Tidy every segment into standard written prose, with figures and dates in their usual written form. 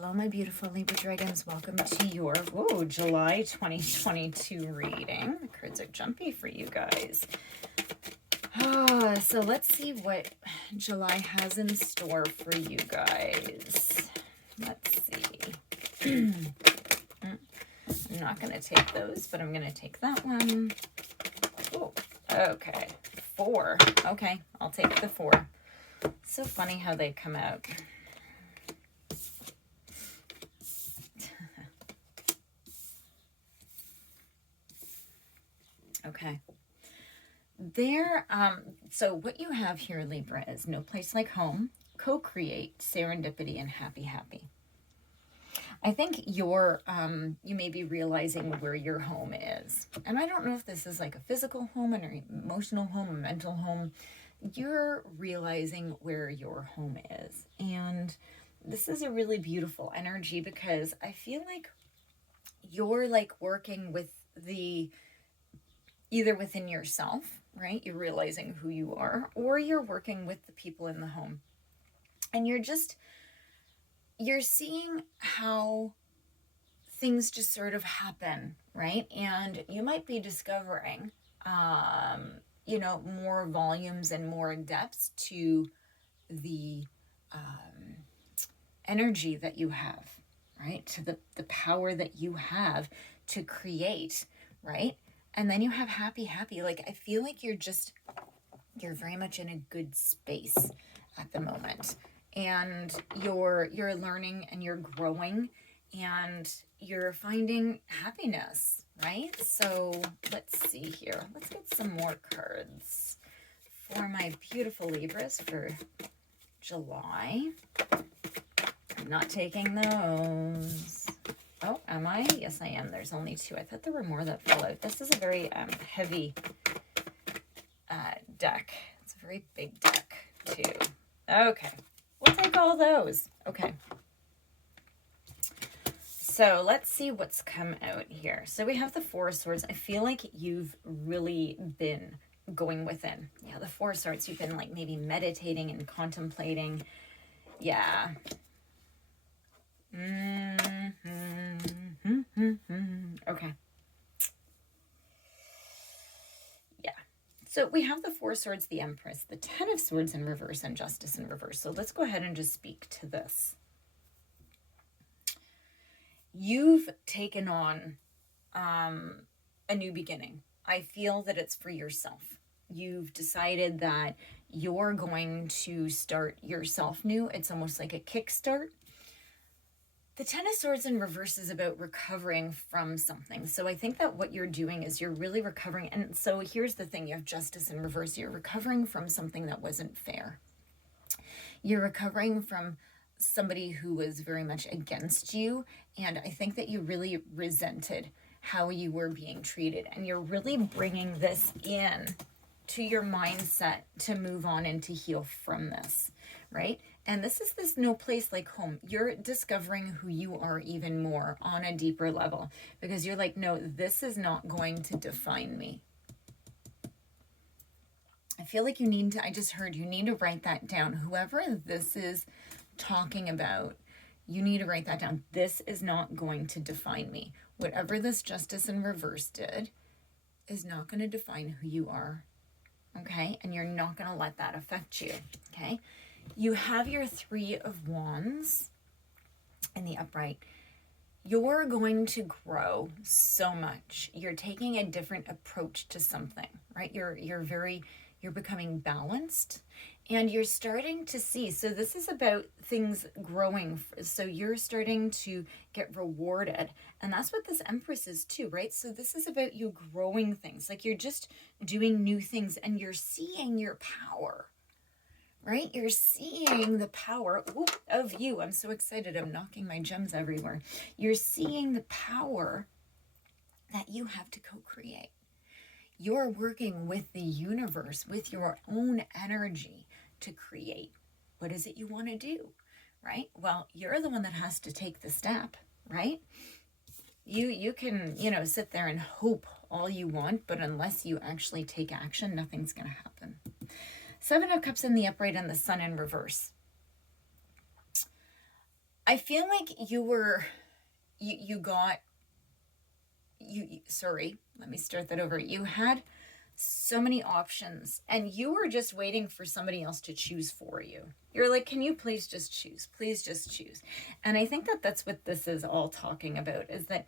Hello, my beautiful Libra Dragons. Welcome to your July 2022 reading. The cards are jumpy for you guys. So let's see what July has in store for you guys. Let's see. I'm not going to take those, but I'm going to take that one. Oh, okay. 4. Okay, I'll take the 4. So funny how they come out. Okay. So what you have here, Libra, is no place like home, co-create, serendipity, and happy. I think you may be realizing where your home is. And I don't know if this is like a physical home, an emotional home, a mental home. You're realizing where your home is. And this is a really beautiful energy because I feel like you're like working with either within yourself, right? You're realizing who you are, or you're working with the people in the home. And you're seeing how things just sort of happen, right? And you might be discovering, more volumes and more depths to the energy that you have, right? To the power that you have to create, right? And then you have happy. Like, I feel like you're very much in a good space at the moment. And you're learning and you're growing and you're finding happiness, right? So let's see here. Let's get some more cards for my beautiful Libras for July. I'm not taking those. Oh, am I? Yes, I am. There's only 2. I thought there were more that fell out. This is a very heavy deck. It's a very big deck, too. Okay. We'll take all those. Okay. So let's see what's come out here. So we have the 4 of Swords. I feel like you've really been going within. Yeah, the 4 of Swords. You've been like maybe meditating and contemplating. Yeah. Okay. Yeah. So we have the 4 of Swords, the Empress, the 10 of Swords in reverse, and Justice in reverse. So let's go ahead and just speak to this. You've taken on a new beginning. I feel that it's for yourself. You've decided that you're going to start yourself new. It's almost like a kickstart. The 10 of Swords in reverse is about recovering from something. So I think that what you're doing is you're really recovering. And so here's the thing. You have Justice in reverse. You're recovering from something that wasn't fair. You're recovering from somebody who was very much against you. And I think that you really resented how you were being treated. And you're really bringing this in to your mindset to move on and to heal from this, right? And this is this no place like home. You're discovering who you are even more on a deeper level because you're like, no, this is not going to define me. I feel like you need to write that down. Whoever this is talking about, you need to write that down. This is not going to define me. Whatever this Justice in reverse did is not going to define who you are. Okay? And you're not going to let that affect you. Okay? You have your 3 of Wands in the upright. You're going to grow so much. You're taking a different approach to something, right? You're becoming balanced and you're starting to see. So this is about things growing. So you're starting to get rewarded. And that's what this Empress is too, right? So this is about you growing things. Like you're just doing new things and you're seeing your power. Right? You're seeing the power of you. I'm so excited. I'm knocking my gems everywhere. You're seeing the power that you have to co-create. You're working with the universe, with your own energy to create. What is it you want to do? Right? Well, you're the one that has to take the step, right? You can, sit there and hope all you want, but unless you actually take action, nothing's going to happen. 7 of Cups in the upright and the Sun in reverse. I feel like sorry, let me start that over. You had so many options and you were just waiting for somebody else to choose for you. You're like, can you please just choose? Please just choose. And I think that that's what this is all talking about, is that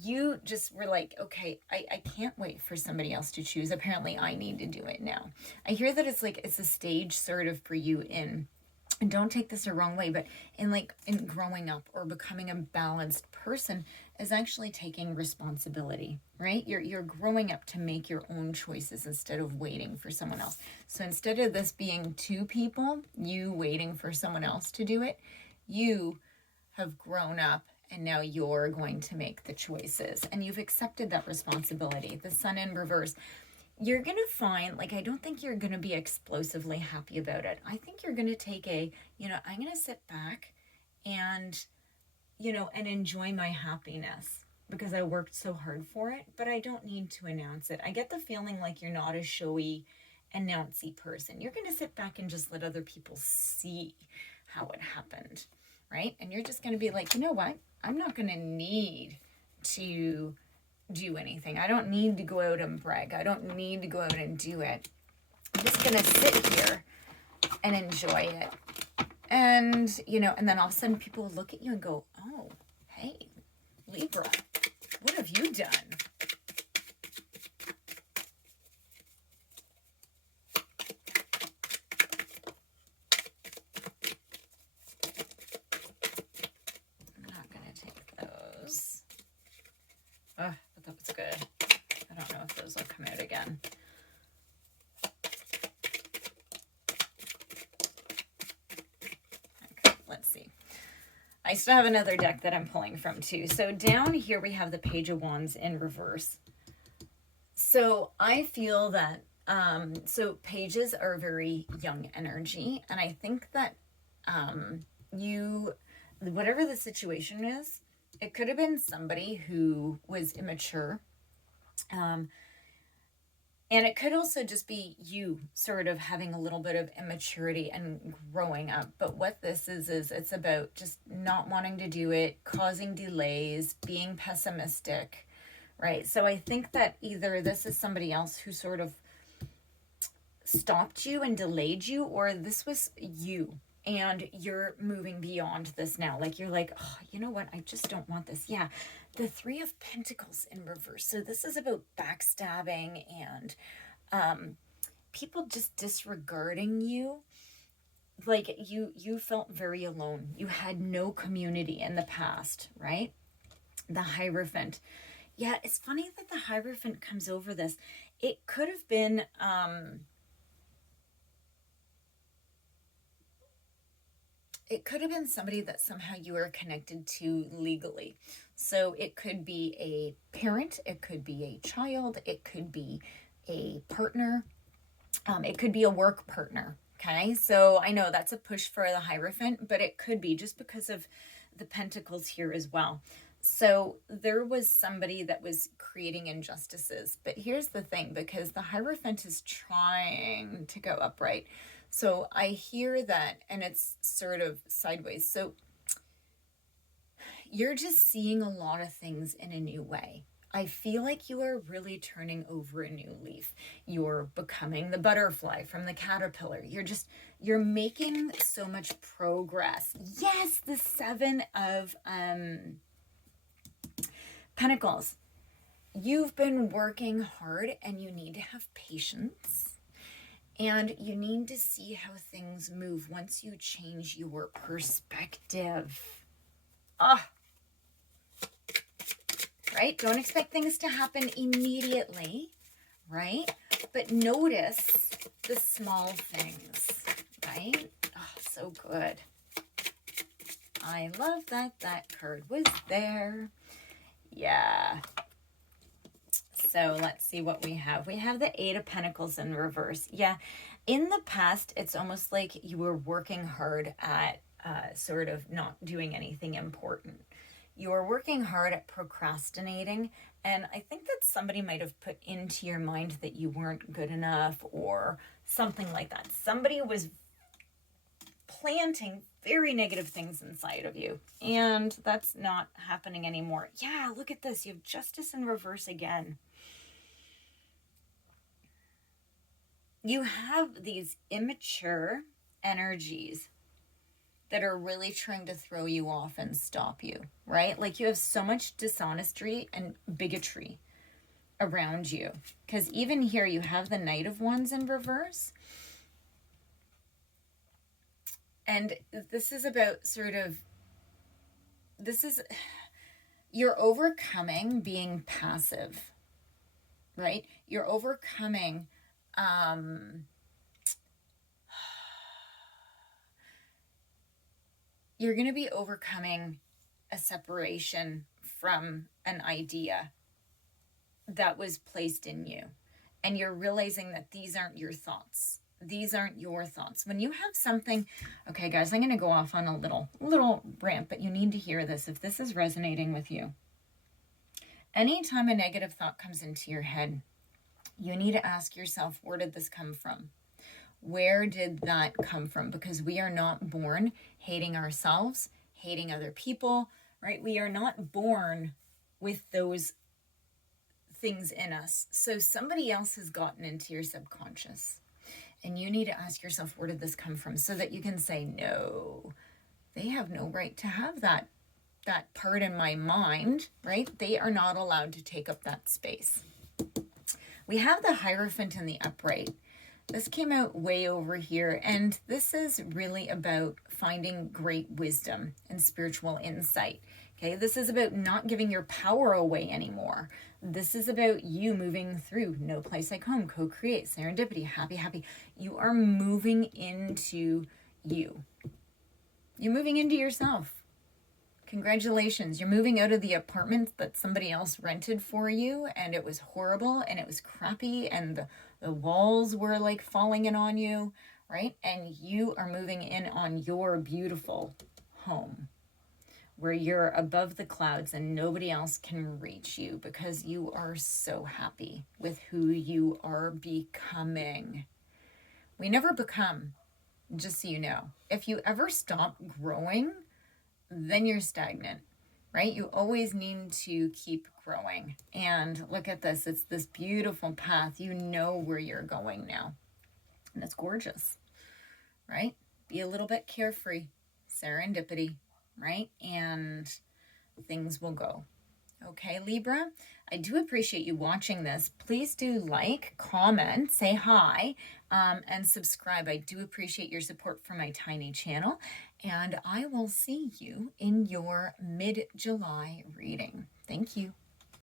you just were like, okay, I can't wait for somebody else to choose. Apparently I need to do it now. I hear that it's like, it's a stage sort of for you in, and don't take this the wrong way, but in growing up or becoming a balanced person is actually taking responsibility, right? You're growing up to make your own choices instead of waiting for someone else. So instead of this being two people, you waiting for someone else to do it, you have grown up and now you're going to make the choices and you've accepted that responsibility. The sun in reverse, you're going to find, like, I don't think you're going to be explosively happy about it. I think you're going to take I'm going to sit back and, and enjoy my happiness because I worked so hard for it, but I don't need to announce it. I get the feeling like you're not a showy, announcy person. You're going to sit back and just let other people see how it happened, right? And you're just going to be like, you know what? I'm not going to need to do anything. I don't need to go out and brag. I don't need to go out and do it. I'm just going to sit here and enjoy it. And, and then all of a sudden people look at you and go, oh, hey, Libra, what have you done? I'm not going to take those. But that was good. I don't know if those will come out again. Okay, let's see. I still have another deck that I'm pulling from too. So down here we have the Page of Wands in reverse. So I feel that, so pages are very young energy. And I think that whatever the situation is, it could have been somebody who was immature. And it could also just be you sort of having a little bit of immaturity and growing up. But what this is it's about just not wanting to do it, causing delays, being pessimistic, right? So I think that either this is somebody else who sort of stopped you and delayed you, or this was you and you're moving beyond this now. Like you're like, oh, you know what? I just don't want this. Yeah. The Three of Pentacles in reverse. So this is about backstabbing and people just disregarding you. Like you felt very alone. You had no community in the past, right? The Hierophant. Yeah, it's funny that the Hierophant comes over this. It could have been somebody that somehow you were connected to legally. So it could be a parent, it could be a child, it could be a partner, it could be a work partner. Okay, so I know that's a push for the Hierophant, but it could be just because of the Pentacles here as well. So there was somebody that was creating injustices. But here's the thing, because the Hierophant is trying to go upright. So I hear that, and it's sort of sideways. So you're just seeing a lot of things in a new way. I feel like you are really turning over a new leaf. You're becoming the butterfly from the caterpillar. You're making so much progress. Yes, the Seven of Pentacles. You've been working hard and you need to have patience. And you need to see how things move once you change your perspective. Right? Don't expect things to happen immediately, right? But notice the small things, right? Oh, so good. I love that card was there. Yeah. So let's see what we have. We have the Eight of Pentacles in reverse. Yeah. In the past, it's almost like you were working hard at sort of not doing anything important. You were working hard at procrastinating. And I think that somebody might have put into your mind that you weren't good enough or something like that. Somebody was planting very negative things inside of you. And that's not happening anymore. Yeah, look at this. You have justice in reverse again. You have these immature energies that are really trying to throw you off and stop you, right? Like you have so much dishonesty and bigotry around you. Because even here you have the Knight of Wands in reverse. And this is about you're overcoming being passive, right? You're overcoming, you're going to be overcoming a separation from an idea that was placed in you. And you're realizing that these aren't your thoughts. These aren't your thoughts. When you have something, okay, guys, I'm going to go off on a little rant, but you need to hear this if this is resonating with you. Anytime a negative thought comes into your head, you need to ask yourself, where did this come from? Where did that come from? Because we are not born hating ourselves, hating other people, right? We are not born with those things in us. So somebody else has gotten into your subconscious. And you need to ask yourself, where did this come from? So that you can say, no, they have no right to have that part in my mind, right? They are not allowed to take up that space. We have the Hierophant in the upright. This came out way over here, and this is really about finding great wisdom and spiritual insight. Okay, this is about not giving your power away anymore. This is about you moving through no place like home, co-create, serendipity, happy. You are moving into you. You're moving into yourself. Congratulations. You're moving out of the apartment that somebody else rented for you, and it was horrible and it was crappy and the walls were like falling in on you, right? And you are moving in on your beautiful home where you're above the clouds and nobody else can reach you because you are so happy with who you are becoming. We never become, just so you know. If you ever stop growing, then you're stagnant, right? You always need to keep growing. And look at this. It's this beautiful path. You know where you're going now. And it's gorgeous, right? Be a little bit carefree, serendipity, right? And things will go. Okay, Libra, I do appreciate you watching this. Please do like, comment, say hi, and subscribe. I do appreciate your support for my tiny channel, and I will see you in your mid-July reading. Thank you.